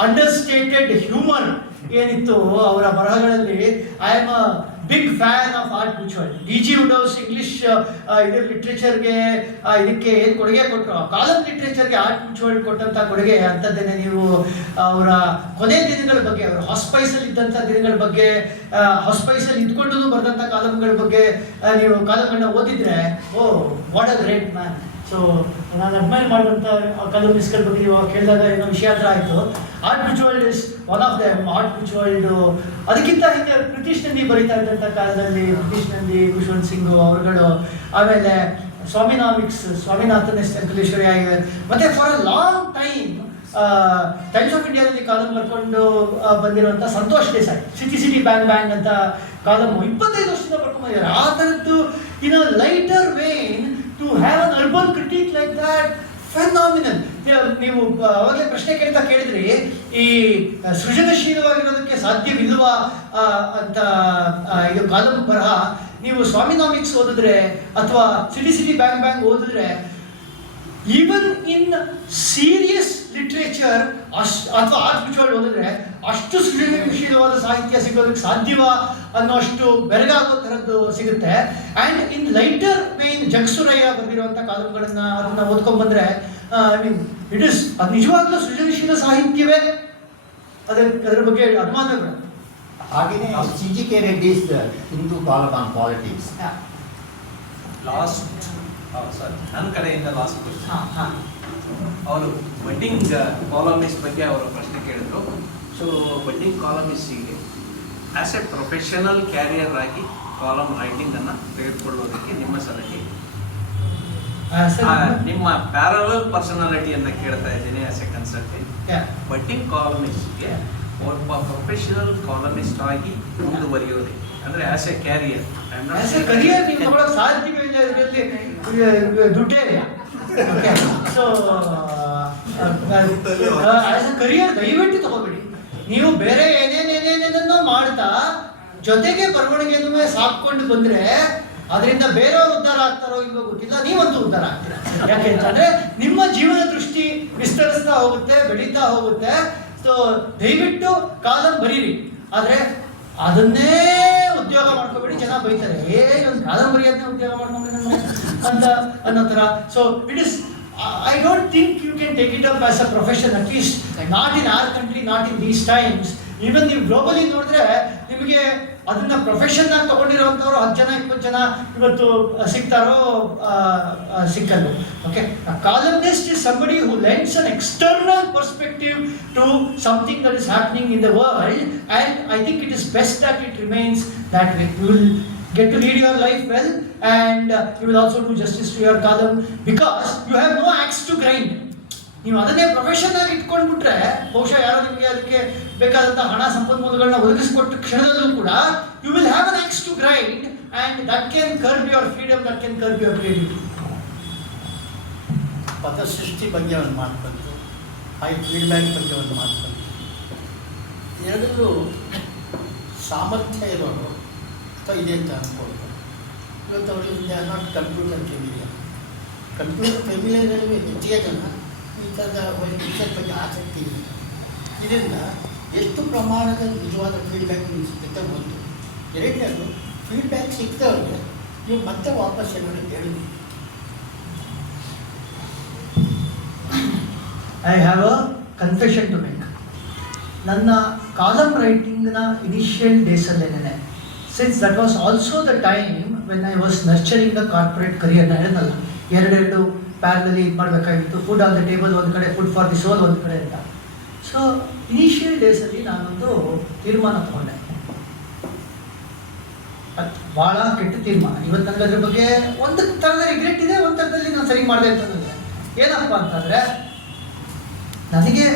understated human ಏನಿತ್ತು, ಅವರ ಬರಹಗಳಲ್ಲಿ. I am a big fan of Art mutual P G Wodehouse English ಇದು ಲಿಟ್ರೇಚರ್ಗೆ ಇದಕ್ಕೆ ಏನು ಕೊಡುಗೆ ಕೊಟ್ಟರು ಕಾಲಮ್ ಲಿಟ್ರೇಚರ್ಗೆ ಆರ್ಟ್ ಮ್ಯೂಚುವಲ್ ಕೊಟ್ಟಂಥ ಕೊಡುಗೆ ಅಂಥದ್ದೇನೆ ನೀವು, ಅವರ ಕೊನೆ ದಿನಗಳ ಬಗ್ಗೆ, ಅವರ ಹಾಸ್ಪೈಸಲ್ಲಿ ಇದ್ದಂಥ ದಿನಗಳ ಬಗ್ಗೆ ಹಾಸ್ಪೈಸಲ್ಲಿ ಇದ್ಕೊಂಡು ಬರೆದಂಥ ಕಾಲಮ್ಗಳ ಬಗ್ಗೆ ನೀವು ಕಾಲಮ್ಗಳನ್ನ ಓದಿದ್ರೆ, ಓ what a great man so ನಾನು ಅಡ್ಮೈರ್ ಮಾಡುವಂಥ ಮಿಸ್ಕಲ್ ಬಗ್ಗೆ ಅವಾಗ ಕೇಳಿದಾಗ ಏನೋ ವಿಷಯ ಹತ್ರ ಆಯಿತು. Art Buchwald is one of them Art Buchwald ಅದಕ್ಕಿಂತ ಹಿಂದೆ ಬ್ರಿಟಿಷ್ ನಂದಿ ಬರೀತಾ ಇದ್ದಂಥ ಕಾಲದಲ್ಲಿ ಬ್ರಿಟಿಷ್ ನಂದಿ ಖುಷ್ವಂತ್ ಸಿಂಗ್ ಅವರುಗಳು, ಆಮೇಲೆ ಸ್ವಾಮಿನಾಮಿಕ್ಸ್, ಸ್ವಾಮಿನಾಥನ್ ಎಸ್ ಅಂಕಲೇಶ್ವರಿ ಆಗಿದೆ ಮತ್ತೆ for a long time Times of ಇಂಡಿಯಾದಲ್ಲಿ ಕಾಲಮ್ ಬರ್ಕೊಂಡು ಬಂದಿರುವಂಥ Santosh Desai city city bang bang ಅಂತ ಕಾಲಮ್ ಇಪ್ಪತ್ತೈದು ವರ್ಷದಿಂದ ಬರ್ಕೊಂಡು ಬಂದಿದ್ದಾರೆ. ಆ ಥರದ್ದು in lighter vein to have an urban critic like that phenomenal ನೀವು ಆ, ಅವಾಗಲೇ ಪ್ರಶ್ನೆ ಕೇಳ್ತಾ ಕೇಳಿದ್ರಿ ಈ ಆ, ಸೃಜನಶೀಲವಾಗಿರೋದಕ್ಕೆ ಸಾಧ್ಯವಿಲ್ವಾ ಆ, ಅಂತ ಇದು ಕಾಲಂ ಬರಹ. ನೀವು ಸ್ವಾಮಿನಾಮಿಕ್ಸ್ ಓದಿದ್ರೆ ಅಥವಾ ಸಿಟಿ ಸಿಟಿ ಬ್ಯಾಂಗ್ ಬ್ಯಾಂಗ್ ಓದಿದ್ರೆ ಈವನ್ ಇನ್ ಸೀರಿಯಸ್ ಲಿಟ್ರೇಚರ್ ಅಷ್ಟು ಅಥವಾ ಆರ್ಟ್ ವಿಚುವಲ್ ಓದಿದ್ರೆ ಅಷ್ಟು ಸೃಜನಶೀಲವಾದ ಸಾಹಿತ್ಯ ಸಿಗೋದಕ್ಕೆ ಸಾಧ್ಯವ ಅನ್ನೋಷ್ಟು ಬೆರಗಾಗೋ ಥರದ್ದು ಸಿಗುತ್ತೆ. And in lighter vein Jug Suraiya ಬರೆದಿರುವಂಥ ಕಾದಂಬರಿಗಳನ್ನ ಅದನ್ನ ಓದ್ಕೊಂಡ್ಬಂದ್ರೆ ಐ ಮೀನ್ ಇಟ್ ಇಸ್ ಅದು ನಿಜವಾಗ್ಲೂ ಸೃಜನಶೀಲ ಸಾಹಿತ್ಯವೇ? ಅದಕ್ಕೆ ಅದರ ಬಗ್ಗೆ ಅನುಮಾನಗಳು ಹಾಗೆಯೇ C G K Reddy's Hindu call on politics. Last sorry ನನ್ನ ಕಡೆಯಿಂದ ಲಾಸ್ಟ್ ಕ್ವಶನ್ ಹಾಂ ಹಾಂ. ಅವರು ಬಡ್ಡಿಂಗ್ ಕಾಲಮಿಸ್ ಬಗ್ಗೆ ಅವರು ಪ್ರಶ್ನೆ ಕೇಳಿದ್ರು. ಸೊ ಬಡ್ಡಿಂಗ್ ಕಾಲಮಿಸ್ಟಿಗೆ ಆಸ್ ಎ ಪ್ರೊಫೆಷನಲ್ ಕ್ಯಾರಿಯರ್ ಆಗಿ ಕಾಲಮ್ ರೈಟಿಂಗನ್ನು ಅನ್ನ ತೆಗೆದುಕೊಳ್ಳೋದಕ್ಕೆ ನಿಮ್ಮ ಸಲಹೆ. ನಿಮ್ಮ ಪ್ಯಾರಲಲ್ ಪರ್ಸನಾಲಿಟಿಯನ್ನು ಕೇಳ್ತಾ ಇದ್ದೀನಿ ಆಸ್ ಎ ಕನ್ಸಲ್ಟೆಂಟ್ ಬಟ್ಟಿಂಗ್ ಕಾಲಮಿಸ್ಟ್ಗೆ ಒಬ್ಬ ಪ್ರೊಫೆಷನಲ್ ಕಾಲಮಿಸ್ಟ್ ಆಗಿ ಮುಂದುವರಿಯೋದು. ಅಂದ್ರೆ ಆಸ್ ಎ ಕ್ಯಾರಿಯರ್ ಕರಿಯರ್ ನೀವು ಇದರಲ್ಲಿ ದುಡ್ಡೇ ಇಲ್ಲ. ಸೊ ಆಸ್ ಎ ಕರಿಯರ್ ದಯವಿಟ್ಟು ತಗೋಬೇಡಿ. ನೀವು ಬೇರೆ ಏನೇನೇನೇನೇನೋ ಮಾಡ್ತಾ ಜೊತೆಗೆ ಬರವಣಿಗೆಯನ್ನು ಸಾಕೊಂಡು ಬಂದ್ರೆ ಅದರಿಂದ ಬೇರೆಯವರು ಉದ್ಧಾರ ಆಗ್ತಾರೋ ಇಲ್ವೋ ಗೊತ್ತಿಲ್ಲ. ನೀವಂತೂ ಉದ್ಧಾರ ಆಗ್ತೀರಾ? ಯಾಕೆ ಅಂತಂದ್ರೆ ನಿಮ್ಮ ಜೀವನ ದೃಷ್ಟಿ ವಿಸ್ತರಿಸ್ತಾ ಹೋಗುತ್ತೆ, ಬೆಳೀತಾ ಹೋಗುತ್ತೆ. ಸೊ ದಯವಿಟ್ಟು ಕಾಲ ಬರೀರಿ. ಆದ್ರೆ ಅದನ್ನೇ ಉದ್ಯೋಗ ಮಾಡ್ಕೋಬೇಡಿ. ಜನ ಬೈತಾರೆ, ಏ ಒಂದು ಕಾದಂಬರಿ ಅಂತ ಉದ್ಯೋಗ ಮಾಡ್ಕೊಂಡ್ರೆ ಅಂತ ಅನ್ನೋ ಥರ. So it is I don't think you can take it up as a profession at least not in our country not in these times even ನೀವು ಗ್ಲೋಬಲಿ ನೋಡಿದ್ರೆ ನಿಮಗೆ ಅದನ್ನ ಪ್ರೊಫೆಷನ್ ಆಗಿ ತಗೊಂಡಿರೋಂಥವ್ರು ಹತ್ತು ಜನ ಇಪ್ಪತ್ತು ಜನ ಇವತ್ತು ಸಿಗ್ತಾರೋ ಸಿಕ್ಕಲ್ಲ. Okay columnist is somebody who lends an external perspective to something that is happening in the world and I think it is best that it remains that way will get to lead your life well and uh, you will also do justice to your column because you have no axe to grind. ನೀವು ಅದನ್ನೇ profession ಆಗಿ ಇಟ್ಕೊಂಡ್ಬಿಟ್ರೆ ಬಹುಶಃ ಯಾರೋ ನಿಮಗೆ ಅದಕ್ಕೆ ಬೇಕಾದಂಥ ಹಣ ಸಂಪನ್ಮೂಲಗಳನ್ನ ಒದಗಿಸಿಕೊಟ್ಟ ಕ್ಷಣದಲ್ಲೂ ಕೂಡ you will have an axe to grind and that can curb your freedom that can curb your creativity ಪದಸೃಷ್ಟಿ ಬಗ್ಗೆ ಒಂದು ಮಾತು ಬಂತು. ಹಾಗೆ ಫೀಡ್ಬ್ಯಾಕ್ ಬಗ್ಗೆ ಒಂದು ಮಾತು ಎರಡೂ ಸಾಮರ್ಥ್ಯ ಇರೋರು ಅಥವಾ ಇದೆ ಅಂತ ಅನ್ಕೊಳ್ತಾರೆ ಇವತ್ತು ಅವರಿಗೆ not computer familiar computer familiar ಹೆಚ್ಚಿಗೆ ಜನ. ಒಂದು ವಿಷಯದ ಬಗ್ಗೆ ಆಸಕ್ತಿ ಇಲ್ಲ ಇದರಿಂದ ಎಷ್ಟು ಪ್ರಮಾಣದ ನಿಜವಾದ ಫೀಡ್ಬ್ಯಾಕ್ ನಿಮ್ಗೆ ಸಿಗುತ್ತೆ ಒಂದು ಎರಡನೇದು ಫೀಡ್ಬ್ಯಾಕ್ ಸಿಗ್ತವ್ರಿಗೆ ನೀವು ಮತ್ತೆ ವಾಪಸ್ ಏನಾದ್ರು ಕೇಳಿ I have a confession to make ನನ್ನ ಕಾಲಮ್ ರೈಟಿಂಗ್ನ initial ಡೇಸಲ್ಲೇನೆ since that was also the time when I was nurturing the corporate ಕರಿಯರ್ನ ಹೇಳಿದ್ನಲ್ಲ ಎರಡೆರಡು ಪ್ಯಾರಲಲ್ಲಿ ಇದು ಮಾಡಬೇಕಾಗಿತ್ತು. ಫುಡ್ ಆನ್ ದ ಟೇಬಲ್ ಒಂದು ಕಡೆ ಫುಡ್ ಫಾರ್ ದಿ ಸೋಲ್ ಒಂದು ಕಡೆ ಅಂತ. ಸೊ ಇನಿಷಿಯಲ್ ಡೇಸಲ್ಲಿ ನಾನೊಂದು ತೀರ್ಮಾನ ತಗೊಂಡೆ. ಭಾಳ ಕೆಟ್ಟ ತೀರ್ಮಾನ. ಇವತ್ತು ನನಗೆ ಅದ್ರ ಬಗ್ಗೆ ಒಂದು ಥರದ ರಿಗ್ರೆಟ್ ಇದೆ, ಒಂದು ಥರದಲ್ಲಿ ನಾನು ಸರಿ ಮಾಡಿದೆ ಅಂತ ಏನಪ್ಪ ಅಂತಂದರೆ, ನನಗೆ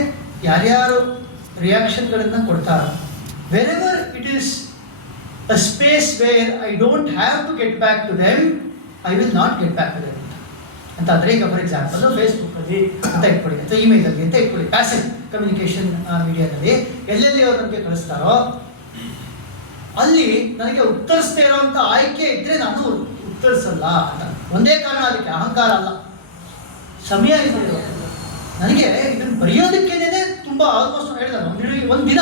ಯಾರ್ಯಾರು ರಿಯಾಕ್ಷನ್ಗಳನ್ನು ಕೊಡ್ತಾರೋ wherever it is a space where I don't have to get back to them I will not get back to them ಅಂತ ಅಂದರೆ ಈಗ ಫಾರ್ ಎಕ್ಸಾಂಪಲ್ ಫೇಸ್ಬುಕ್ಕಲ್ಲಿ ಅಂತ ಇಟ್ಕೊಳ್ಳಿ, ಅಥವಾ ಇಮೇಲಲ್ಲಿ ಅಂತ ಇಟ್ಕೊಳ್ಳಿ. ಪ್ಯಾಸಿವ್ ಕಮ್ಯುನಿಕೇಷನ್ ಮೀಡಿಯಾದಲ್ಲಿ ಎಲ್ಲೆಲ್ಲಿ ಅವ್ರು ನಮಗೆ ಕಳಿಸ್ತಾರೋ ಅಲ್ಲಿ ನನಗೆ ಉತ್ತರಿಸದೇ ಇರೋವಂಥ ಆಯ್ಕೆ ಇದ್ದರೆ ನಾನು ಉತ್ತರಿಸಲ್ಲ ಅಂತ. ಒಂದೇ ಕಾರಣ ಅದಕ್ಕೆ, ಅಹಂಕಾರ ಅಲ್ಲ. ಸಮಯ ಇದೆ ನನಗೆ ಇದನ್ನು ಬರೆಯೋದಕ್ಕೇನೆ ತುಂಬ ಆಲ್ಮೋಸ್ಟ್ ಹೇಳಿದ ಒಂದು ದಿನ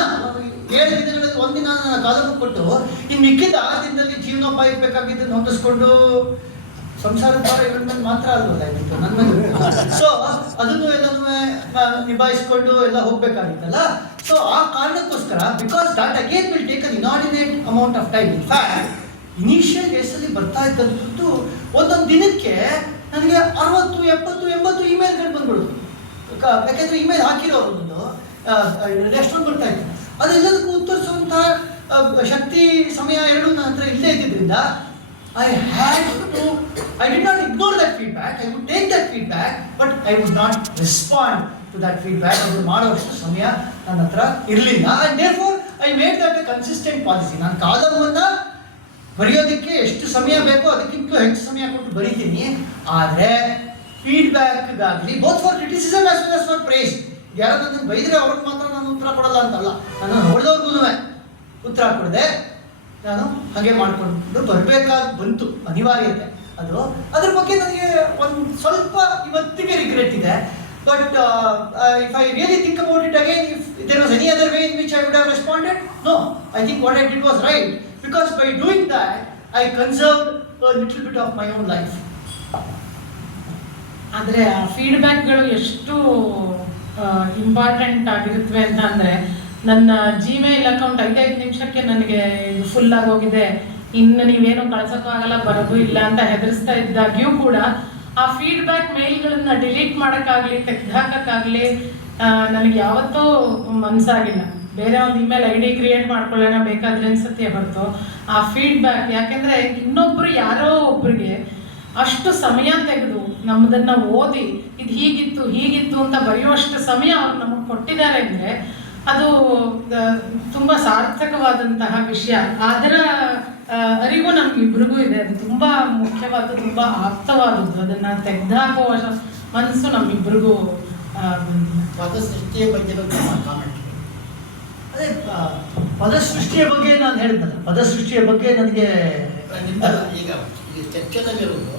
ಏಳು ದಿನಗಳಲ್ಲಿ ದಿನ ನನ್ನ ಕಾಲಕ್ಕೆ ಕೊಟ್ಟು, ಇನ್ನು ಮಿಕ್ಕಿದ ಆ ದಿನದಲ್ಲಿ ಜೀವನೋಪಾಯ ಬೇಕಾಗಿದ್ದನ್ನು ಹೊಂದಿಸ್ಕೊಂಡು ಸಂಸಾರದ ಭಾರ ಇವರ ಮೇಲೆ ಮಾತ್ರ ಅಲ್ವಲ್ಲ ನನ್ನ ಸೊ ಅದನ್ನು ಎಲ್ಲನೂ ನಿಭಾಯಿಸ್ಕೊಂಡು ಎಲ್ಲ ಹೋಗ್ಬೇಕಾಗಿತ್ತಲ್ಲ? ಸೊ ಆ ಕಾರಣಕ್ಕೋಸ್ಕರ because that again will take an inordinate amount of time in fact initial ಬರ್ತಾ ಇದ್ದಂಥದ್ದು ಒಂದೊಂದು ದಿನಕ್ಕೆ ನನಗೆ ಅರವತ್ತು ಎಪ್ಪತ್ತು ಎಂಬತ್ತು ಇಮೇಲ್ಗಳು ಬಂದ್ಬಿಡೋದು ಯಾಕೆಂದ್ರೆ ಇಮೇಲ್ ಹಾಕಿರೋ ಒಂದು ರೆಸ್ಟೋರೆಂಟ್ ಬರ್ತಾ ಇತ್ತು. ಅದೆಲ್ಲದಕ್ಕೂ ಉತ್ತರಿಸುವಂಥ ಆ, ಶಕ್ತಿ ಸಮಯ ಎರಡು ನನ್ನ ಹತ್ರ ಇಲ್ಲೇ ಇದ್ದಿದ್ದರಿಂದ I had to, I did not ignore that feedback, I would take that feedback, but I would not respond to that feedback. ಅದು ಮಾಡುವಷ್ಟು ಸಮಯ ನನ್ನ ಹತ್ರ ಇರಲಿಲ್ಲ. And therefore I made that a consistent policy ನಾನು ಕಾಲಮನ್ನು ಬರೆಯೋದಕ್ಕೆ ಎಷ್ಟು ಸಮಯ ಬೇಕೋ ಅದಕ್ಕಿಂತಲೂ ಹೆಚ್ಚು ಸಮಯ ಕೊಟ್ಟು ಬರೀತೀನಿ. ಆದರೆ ಫೀಡ್ಬ್ಯಾಕ್ಗಾಗಲಿ both for criticism as well as for praise ಯಾರೋ ನನ್ನ ಬೈದ್ರೆ ಅವ್ರಿಗೆ ಮಾತ್ರ ನಾನು ಉತ್ತರ ಕೊಡಲ್ಲ ಅಂತಲ್ಲ. ನಾನು ಹೊಡೆದವ್ರಿಗೂ ಉತ್ತರ ಕೊಡದೆ ನಾನು ಹಾಗೆ ಮಾಡಿಕೊಂಡು ಬರಬೇಕಾಗಿ ಬಂತು, ಅನಿವಾರ್ಯತೆ. ಅದು ಅದ್ರ ಬಗ್ಗೆ ನನಗೆ ಒಂದು ಸ್ವಲ್ಪ ಇವತ್ತಿಗೆ ರಿಗ್ರೆಟ್ ಇದೆ. But if I really think about it again if there was any other way in which I would have responded no I think what I did was right because by doing that I conserve little bit of my own life ಆದರೆ ಆ ಫೀಡ್ಬ್ಯಾಕ್ಗಳು ಎಷ್ಟು important ಆಗಿರುತ್ತವೆ ಅಂತ ಅಂದರೆ ನನ್ನ Gmail account ಐದೈದು ನಿಮಿಷಕ್ಕೆ ನನಗೆ ಇದು ಫುಲ್ ಆಗೋಗಿದೆ ಇನ್ನು ನೀವೇನು ಕಳ್ಸೋಕ್ಕಾಗಲ್ಲ ಬರೋದು ಇಲ್ಲ ಅಂತ ಹೆದರಿಸ್ತಾ ಇದ್ದಾಗ್ಯೂ ಕೂಡ ಆ ಫೀಡ್ಬ್ಯಾಕ್ ಮೇಲ್ಗಳನ್ನ ಡಿಲೀಟ್ ಮಾಡೋಕ್ಕಾಗಲಿ ತೆಗೆದುಹಾಕೋಕ್ಕಾಗಲಿ ನನಗೆ ಯಾವತ್ತೂ ಮನಸ್ಸಾಗಿಲ್ಲ ಬೇರೆ ಒಂದು ಇಮೇಲ್ ಐ ಡಿ ಕ್ರಿಯೇಟ್ ಮಾಡ್ಕೊಳ್ಳೋಣ ಬೇಕಾದ್ರೆ ಅನ್ಸುತ್ತೆ ಹೊರತು. ಆ ಫೀಡ್ಬ್ಯಾಕ್ ಯಾಕೆಂದರೆ ಇನ್ನೊಬ್ಬರು ಯಾರೋ ಒಬ್ಬರಿಗೆ ಅಷ್ಟು ಸಮಯ ತೆಗೆದು ನಮ್ಮದನ್ನ ಓದಿ, ಇದು ಹೀಗಿತ್ತು ಹೀಗಿತ್ತು ಅಂತ ಬರೆಯುವಷ್ಟು ಸಮಯ ಅವ್ರು ನಮಗೆ ಕೊಟ್ಟಿದ್ದಾರೆ ಅಂದರೆ ಅದು ತುಂಬ ಸಾರ್ಥಕವಾದಂತಹ ವಿಷಯ. ಅದರ ಅರಿವು ನಮಗಿಬ್ರಿಗೂ ಇದೆ. ಅದು ತುಂಬ ಮುಖ್ಯವಾದ ತುಂಬ ಆಪ್ತವಾದದ್ದು. ಅದನ್ನು ತೆಗೆದುಹಾಕುವ ಮನಸ್ಸು ನಮ್ಮಿಬ್ರಿಗೂ ಪದಸೃಷ್ಟಿಯ ಬಗ್ಗೆ ಕಾಮೆಂಟ್ ಅದೇ ಪದ ಪದಸೃಷ್ಟಿಯ ಬಗ್ಗೆ ನಾನು ಪದ ಪದಸೃಷ್ಟಿಯ ಬಗ್ಗೆ ನನಗೆ ಈಗ ಈ ಚರ್ಚೆನಲ್ಲಿರೋದು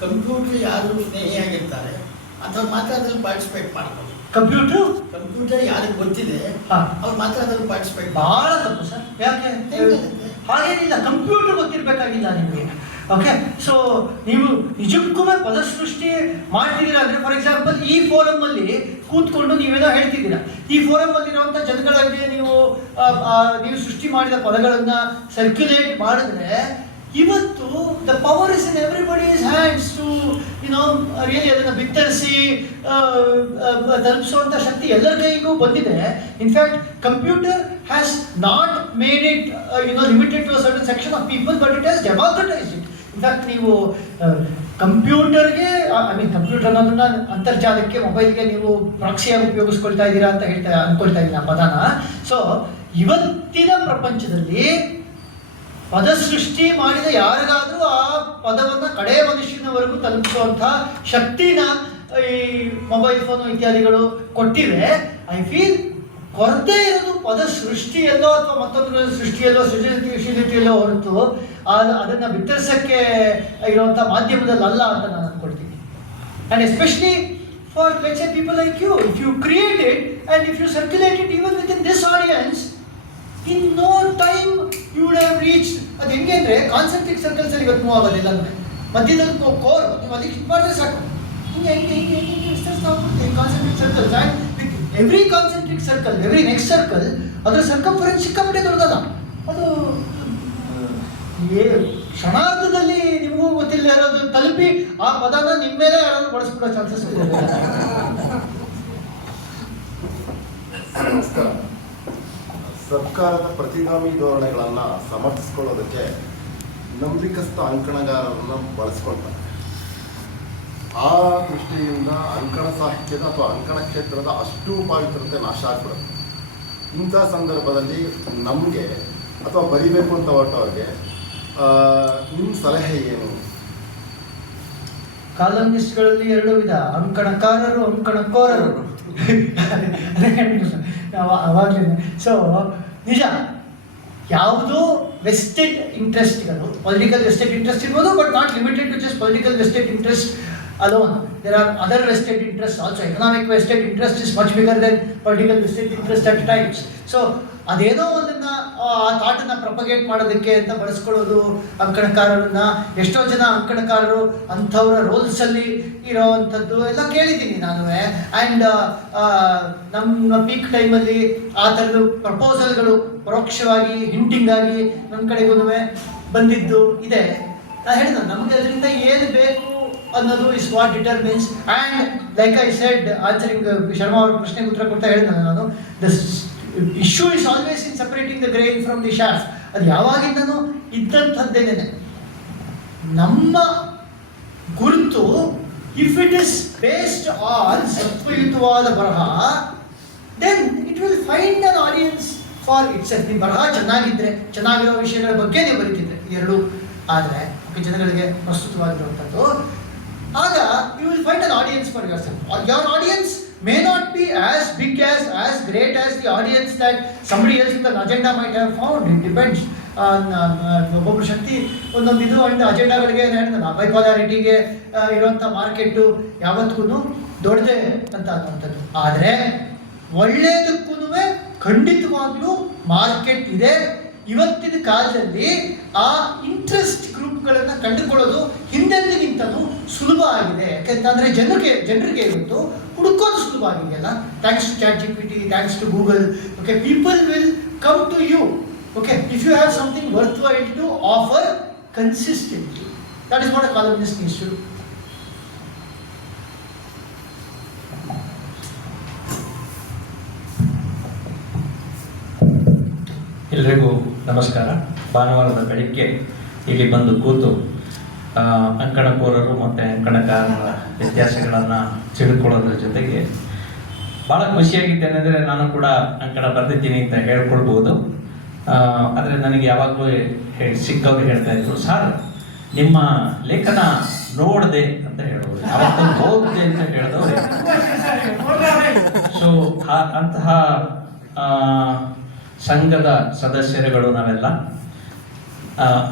ಕಂಪ್ಯೂಟರ್ ಯಾರು ಸ್ನೇಹಿಯಾಗಿರ್ತಾರೆ ಅಥವಾ ಮಾತ್ರ ಅದರಲ್ಲಿ ಪಾರ್ಟಿಸಿಪೇಟ್ ಮಾಡ್ಬೋದು ಕಂಪ್ಯೂಟ್ರು ಕಂಪ್ಯೂಟರ್ ಯಾರಿಗೆ ಗೊತ್ತಿದೆ ಹಾ. ಅವ್ರು ಮಾತ್ರ ಅದನ್ನು ಪಾರ್ಟಿಸಿಪೇಟ್ ಬಹಳ ತಪ್ಪು ಸರ್. ಯಾಕೆ? ಹೆಂಗಾಗುತ್ತೆ? ಹಾಗೇನಿಲ್ಲ. ಕಂಪ್ಯೂಟರ್ ಗೊತ್ತಿರ್ಬೇಕಾಗಿಲ್ಲ ನಿಮಗೆ. ಓಕೆ ಸೊ ನೀವು ನಿಜಕ್ಕೂ ಪದಸೃಷ್ಟಿ ಮಾಡ್ತಿದ್ದೀರಾ ಅಂದರೆ ಫಾರ್ ಎಕ್ಸಾಂಪಲ್ ಈ ಫೋರಮಲ್ಲಿ ಕೂತ್ಕೊಂಡು ನೀವೇನೋ ಹೇಳ್ತಿದ್ದೀರಾ. ಈ ಫೋರಮಲ್ಲಿರುವಂಥ ಜನಗಳಿಗೆ ನೀವು ನೀವು ಸೃಷ್ಟಿ ಮಾಡಿದ ಪದಗಳನ್ನು ಸರ್ಕ್ಯುಲೇಟ್ ಮಾಡಿದ್ರೆ ಇವತ್ತು the power is in everybody is hands to you know really ಅದನ್ನು ಬಿತ್ತರಿಸಿ ತಲುಪಿಸುವಂಥ ಶಕ್ತಿ ಎಲ್ಲರ ಕೈಗೂ ಬಂದಿದೆ in fact computer has not made it you know limited to certain section of people but it has democratise it in fact ನೀವು ಕಂಪ್ಯೂಟರ್ಗೆ I mean computer ಅನ್ನೋದನ್ನ ಅಂತರ್ಜಾಲಕ್ಕೆ ಮೊಬೈಲ್ಗೆ ನೀವು ಪ್ರಾಕ್ಸಿಯಾಗಿ ಉಪಯೋಗಿಸ್ಕೊಳ್ತಾ ಇದ್ದೀರಾ ಅಂತ ಹೇಳ್ತಾ, ಅನ್ಕೊಳ್ತಾ ಇದ್ದೀನಿ ಆ ಪದನ ಸೊ ಇವತ್ತಿನ ಪ್ರಪಂಚದಲ್ಲಿ ಪದ ಸೃಷ್ಟಿ ಮಾಡಿದ ಯಾರಿಗಾದರೂ ಆ ಪದವನ್ನು ಕಡೆ ಮನುಷ್ಯನವರೆಗೂ ತಲುಪಿಸುವಂಥ ಶಕ್ತಿನ ಈ ಮೊಬೈಲ್ ಫೋನು ಇತ್ಯಾದಿಗಳು ಕೊಟ್ಟಿವೆ. ಐ ಫೀಲ್ ಕೊರತೆ ಇರೋದು ಪದ ಸೃಷ್ಟಿಯಲ್ಲೋ ಅಥವಾ ಮತ್ತೊಂದು ಸೃಷ್ಟಿಯಲ್ಲೋ, ಸೃಜನಶೀಲತೆಯಲ್ಲೋ ಹೊರತು ಅದನ್ನ ವಿತರಿಸೋಕ್ಕೆ ಇರುವಂಥ ಮಾಧ್ಯಮದಲ್ಲಲ್ಲ ಅಂತ ನಾನು ಅನ್ಕೊಳ್ತೀನಿ and especially for people like you you if and if you and it circulate it even this audience in no time you would have reach ಅದು ಹೆಂಗೆ ಅಂದರೆ ಕಾನ್ಸೆಂಟ್ರಿಕ್ ಸರ್ಕಲ್ಸ್ ಅಲ್ಲಿ ಇವತ್ತು ಮೂವ್ ಆಗೋದಿಲ್ಲ ಮಧ್ಯದಲ್ಲಿ ಕೋರ್ ನೀವು ಅದಕ್ಕೆ ಇದು ಮಾಡಿದ್ರೆ ಸಾಕು. ಹಿಂಗೆ, ಹೆಂಗೆ, ಹಿಂಗೆ ಹಿಂಗೆ ವಿಸ್ತರಿಸ್ತಾ ಹೋಗ್ಬಿಡ್ತೀವಿ concentric circles and every concentric circle every next circle ಅದರ ಸರ್ಕಂಫರೆನ್ಸ್ ಸಿಕ್ಕಾಪಟ್ಟೆ ದೊಡ್ಡದಲ್ಲ. ಅದು ಏ, ಕ್ಷಣಾರ್ಧದಲ್ಲಿ ನಿಮಗೂ ಗೊತ್ತಿಲ್ಲ ಇರೋದು ತಲುಪಿ ಆ ಪದನ ನಿಮ್ಮ ಮೇಲೆ ಯಾರಾದ್ರೂ ಬಳಸ್ಬಿಡೋ ಚಾನ್ಸಸ್ ಇದೆ ನಮಸ್ಕಾರ. ಸರ್ಕಾರದ ಪ್ರತಿಗಾಮಿ ಧೋರಣೆಗಳನ್ನು ಸಮರ್ಥಿಸ್ಕೊಳ್ಳೋದಕ್ಕೆ ನಂಬಿಕಸ್ಥ ಅಂಕಣಗಾರರನ್ನು ಬಳಸ್ಕೊಳ್ತಾರೆ. ಆ ದೃಷ್ಟಿಯಿಂದ ಅಂಕಣ ಸಾಹಿತ್ಯದ ಅಥವಾ ಅಂಕಣ ಕ್ಷೇತ್ರದ ಅಷ್ಟು ಪಾವಿತ್ರತೆ ನಾಶ ಆಗ್ಬಿಡುತ್ತೆ. ಇಂಥ ಸಂದರ್ಭದಲ್ಲಿ ನಮಗೆ ಅಥವಾ ಬರಿಬೇಕು ಅಂತ ಹೊರಟವ್ರಿಗೆ ನಿಮ್ಮ ಸಲಹೆ ಏನು? ಕಾಲಮಿಸ್ಟ್ಗಳಲ್ಲಿ ಎರಡು ವಿಧ, ಅಂಕಣಕಾರರು, ಅಂಕಣಕೋರರು. ಅವಾಗಲೇ ಸೊ ನಿಜ ಯಾವುದೋ ವೆಸ್ಟೆಡ್ ಇಂಟ್ರೆಸ್ಟ್ಗಳು ಪೊಲಿಟಿಕಲ್ ವೆಸ್ಟೆಡ್ ಇಂಟ್ರೆಸ್ಟ್ ಇರ್ಬೋದು but not limited to just political vested interest alone. There are other vested interests also. Economic vested interest is much bigger than political vested interest at times. So ಅದೇನೋ ಒಂದನ್ನ, ಆ ಥಾಟನ್ನ ಪ್ರಪಗೇಟ್ ಮಾಡೋದಕ್ಕೆ ಅಂತ ಬಳಸ್ಕೊಳ್ಳೋದು ಅಂಕಣಕಾರರನ್ನ. ಎಷ್ಟೋ ಜನ ಅಂಕಣಕಾರರು ಅಂಥವ್ರ ರೋಲ್ಸಲ್ಲಿ ಇರೋವಂಥದ್ದು ಎಲ್ಲ ಕೇಳಿದ್ದೀನಿ ನಾನು ಆ್ಯಂಡ್ ನಮ್ಮ ಪೀಕ್ ಟೈಮಲ್ಲಿ ಆ ಥರದ್ದು ಪ್ರಪೋಸಲ್ಗಳು ಪರೋಕ್ಷವಾಗಿ ಹಿಂಟಿಂಗ್ ಆಗಿ ನಮ್ಮ ಕಡೆಗೂ ಬಂದಿದ್ದು ಇದೆ. ನಾನು ಹೇಳಿದ, ನಮಗೆ ಅದರಿಂದ ಏನು ಬೇಕು ಅನ್ನೋದು is what determines and like I said answering Sharma ಅವ್ರ ಪ್ರಶ್ನೆಗೆ ಉತ್ತರ ಕೊಡ್ತಾ ಹೇಳಿದ ನಾನು the issue is always in separating the grain from the chaff ಅದು ಯಾವಾಗಿಂದನೂ ಇದ್ದಂಥದ್ದೇನೆ. ನಮ್ಮ ಗುರುತು if it is based on ಸತ್ವಯುತವಾದ ಬರಹ then it will find an audience for its ನಿಮ್ಮ ಬರಹ ಚೆನ್ನಾಗಿದ್ದರೆ ಚೆನ್ನಾಗಿರೋ ವಿಷಯಗಳ ಬಗ್ಗೆ ನೀವು ಬರೀತಿದ್ರೆ ಎರಡು. ಆದರೆ ಜನಗಳಿಗೆ ಪ್ರಸ್ತುತವಾಗಿರುವಂಥದ್ದು, ಆಗ you will find an audience for yourself your audience may not be as big as, as great as the audience that somebody else with an agenda might have found It depends ಒಬ್ಬೊಬ್ಬರ ಶಕ್ತಿ ಒಂದೊಂದು ಇದು and ಅಜೆಂಡಾಗಳಿಗೆ ಹೇಳಿದ್ನಲ್ಲ ಬೈಪಾಲಾರಿಟಿಗೆ ಇರುವಂಥ market ಯಾವತ್ತಿಗೂ ದೊಡ್ಡದೇ ಅಂತ ಅನ್ನುವಂಥದ್ದು ಆದರೆ ಒಳ್ಳೆಯದಕ್ಕೂ ಖಂಡಿತವಾಗ್ಲೂ ಮಾರ್ಕೆಟ್ ಇದೆ. ಇವತ್ತಿನ ಕಾಲದಲ್ಲಿ ಆ ಇಂಟ್ರೆಸ್ಟ್ ಗ್ರೂಪ್ಗಳನ್ನು ಕಂಡುಕೊಳ್ಳೋದು ಹಿಂದೆಂದಿಗಿಂತಲೂ ಸುಲಭ ಆಗಿದೆ. ಯಾಕೆಂತಂದರೆ ಜನರಿಗೆ ಜನರಿಗೆ ಇವತ್ತು ಹುಡುಕೋದು ಸುಲಭ ಆಗಿದೆಯಲ್ಲ? Thanks to chat G P T thanks to Google okay people will come to you okay if you have something worthwhile to offer consistently that is what a columnist needs to ಎಲ್ರಿಗೂ ನಮಸ್ಕಾರ. ಭಾನುವಾರದ ಬೆಳಿಗ್ಗೆ ಇಲ್ಲಿ ಬಂದು ಕೂತು ಅಂಕಣಕೋರರು ಮತ್ತು ಅಂಕಣಕಾರರ ವ್ಯತ್ಯಾಸಗಳನ್ನು ತಿಳ್ಕೊಳ್ಳೋದ್ರ ಜೊತೆಗೆ ಭಾಳ ಖುಷಿಯಾಗಿದ್ದೇನೆ ಅಂದರೆ ನಾನು ಕೂಡ ಅಂಕಣ ಬರೆದಿದ್ದೀನಿ ಅಂತ ಹೇಳ್ಕೊಳ್ಬೋದು ಆದರೆ ನನಗೆ ಯಾವಾಗಲೂ ಹೇಳಿ ಸಿಕ್ಕವ್ರು ಹೇಳ್ತಾ ಇದ್ರು, ಸರ್, ನಿಮ್ಮ ಲೇಖನ ನೋಡಿದೆ ಅಂತ ಹೇಳ್ಬೋದು. ಯಾವತ್ತೂ ಓದಿದೆ ಅಂತ ಹೇಳಿದವ್ರೆ. ಸೊ ಅಂತಹ ಸಂಘದ ಸದಸ್ಯರುಗಳು ನಾವೆಲ್ಲ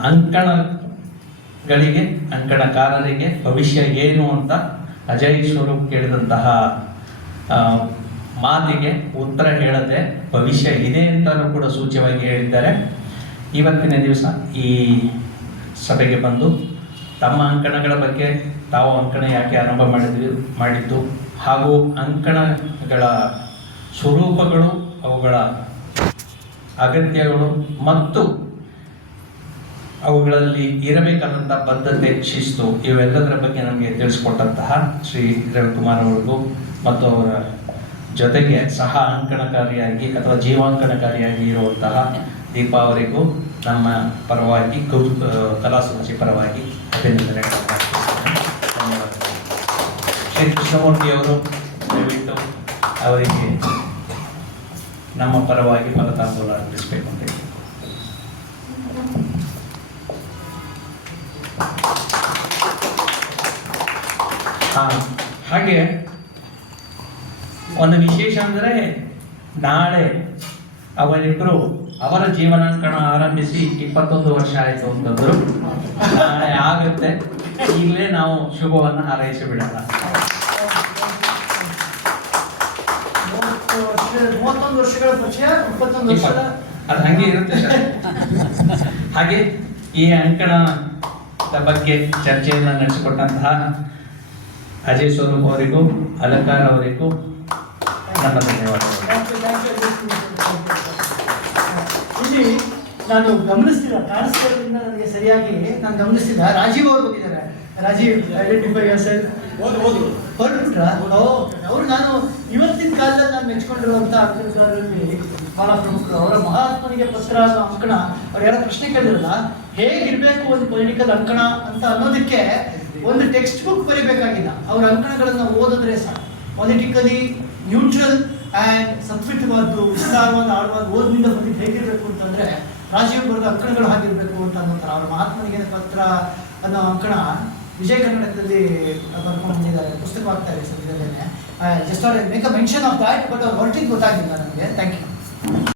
ಅಂಕಣಗಳಿಗೆ, ಅಂಕಣಕಾರರಿಗೆ ಭವಿಷ್ಯ ಏನು ಅಂತ ಅಜಯ್ ಸ್ವರೂಪ್ ಕೇಳಿದಂತಹ ಮಾತಿಗೆ ಉತ್ತರ ಹೇಳದೆ ಭವಿಷ್ಯ ಇದೆ ಅಂತಲೂ ಕೂಡ ಸೂಚ್ಯವಾಗಿ ಹೇಳಿದ್ದಾರೆ. ಇವತ್ತಿನ ದಿವಸ ಈ ಸಭೆಗೆ ಬಂದು ತಮ್ಮ ಅಂಕಣಗಳ ಬಗ್ಗೆ ತಾವು ಅಂಕಣ ಯಾಕೆ ಆರಂಭ ಮಾಡಿದ್ವಿ, ಮಾಡಿದ್ದು, ಹಾಗೂ ಅಂಕಣಗಳ ಸ್ವರೂಪಗಳು ಅವುಗಳ ಅಗತ್ಯಗಳು ಮತ್ತು ಅವುಗಳಲ್ಲಿ ಇರಬೇಕಾದಂಥ ಬದ್ಧತೆ ಶಿಸ್ತು. ಇವೆಲ್ಲದರ ಬಗ್ಗೆ ನಮಗೆ ತಿಳಿಸ್ಕೊಟ್ಟಂತಹ ಶ್ರೀ ರವಿಕುಮಾರ್ ಅವರಿಗೂ ಮತ್ತು ಅವರ ಜೊತೆಗೆ ಸಹ ಅಂಕಣಕಾರಿಯಾಗಿ ಅಥವಾ ಜೀವಾಂಕಣಕಾರಿಯಾಗಿ ಇರುವಂತಹ ದೀಪಾ ಅವರಿಗೂ ನಮ್ಮ ಪರವಾಗಿ ಕಲಾ ಸಂಸ್ಥೆ ಪರವಾಗಿ ಅಭಿನಂದನೆ ಶ್ರೀ ಕೃಷ್ಣಮೂರ್ತಿ ಅವರು ದಯವಿಟ್ಟು ಅವರಿಗೆ ನಮ್ಮ ಪರವಾಗಿ ಫಲತಾಂಬೂಲ ನಾಳೆ ಅವರಿಬ್ರು ಅವರ ಜೀವನಾಂಕಣ ಆರಂಭಿಸಿ ಇಪ್ಪತ್ತೊಂದು ವರ್ಷ ಆಯಿತು ಅಂತಂದ್ರು. ನಾಳೆ ಆಗುತ್ತೆ. ಈಗಲೇ ನಾವು ಶುಭವನ್ನು ಹಾರೈಸಿ ಬಿಡೋಣ. ಮೂವತ್ತೊಂದು ವರ್ಷಗಳ ಪರಿಚಯ ಇಪ್ಪತ್ತೊಂದು ವರ್ಷದ ಅದು ಹಂಗೆ ಇರುತ್ತೆ ಹಾಗೆ ಈ ಅಂಕಣದ ಬಗ್ಗೆ ಚರ್ಚೆಯನ್ನು ನಡೆಸಿಕೊಟ್ಟಂತಹ ಅಜಯ್ ಸ್ವರೂಪ್ ಅವರಿಗೂ ಅಲಂಕಾರ ಅವರಿಗೂ ಧನ್ಯವಾದಗಳು ಇಲ್ಲಿ ನಾನು ಗಮನಿಸ್ತಿಲ್ಲ ಕಾಣಿಸ್ತಿರೋದ್ರಿಂದ ನನಗೆ ಸರಿಯಾಗಿ ನಾನು ಗಮನಿಸ್ತಿಲ್ಲ ರಾಜೀವ್ ಅವರು ಬಂದಿದ್ದಾರೆ ರಾಜೀವ್ ಐಡೆಂಟಿಫೈ ಸರ್ ಹೊರಟ್ಬಿಟ್ರ ಅವರು ನಾನು ಇವತ್ತಿನ ಕಾಲದಲ್ಲಿ ನಾನು ಮೆಚ್ಕೊಂಡಿರುವಂಥ ಅರ್ಥದಲ್ಲಿ ಬಹಳ ಪ್ರಮುಖರು ಅವರ ಮಹಾತ್ಮನಿಗೆ ಪತ್ರ ಅನ್ನೋ ಅಂಕಣ ಅವ್ರು ಯಾರ ಪ್ರಶ್ನೆ ಕೇಳಿದ್ರಲ್ಲ ಹೇಗಿರ್ಬೇಕು ಒಂದು ಪೊಲಿಟಿಕಲ್ ಅಂಕಣ ಅಂತ ಅನ್ನೋದಕ್ಕೆ ಒಂದು ಟೆಕ್ಸ್ಟ್ ಬುಕ್ ಬರೀಬೇಕಾಗಿಲ್ಲ ಅವ್ರ ಅಂಕಣಗಳನ್ನು ಓದಿದ್ರೆ ಸಾಕು ಪೊಲಿಟಿಕಲಿ ನ್ಯೂಟ್ರಲ್ ಆ್ಯಂಡ್ ಸಂಸ್ಕೃತವಾದ್ದು, ವಿಸ್ತಾರವಾದ, ಆಳವಾದ ಓದಿನಿಂದ ಬಂದು ಹೇಗಿರಬೇಕು ಅಂತಂದ್ರೆ ರಾಜೀವ್ ಬರೆದ ಅಂಕಣಗಳು ಆಗಿರಬೇಕು ಅಂತ ಅನ್ನೋತರ. ಅವ್ರ ಮಹಾತ್ಮನಿಗೆ ಪತ್ರ ಅನ್ನೋ ಅಂಕಣ ವಿಜಯ ಕರ್ನಾಟಕದಲ್ಲಿ ಬರ್ಕೊಂಡು ಬಂದಿದ್ದಾರೆ. ಪುಸ್ತಕವಾಗ್ತಾ ಇದೆ ಸದ್ಯದಲ್ಲೇ just make a mention of that but ಅವ್ರು ಹೊರಟಿದ್ದು ಗೊತ್ತಾಗಿಲ್ಲ ನನಗೆ ಥ್ಯಾಂಕ್ ಯು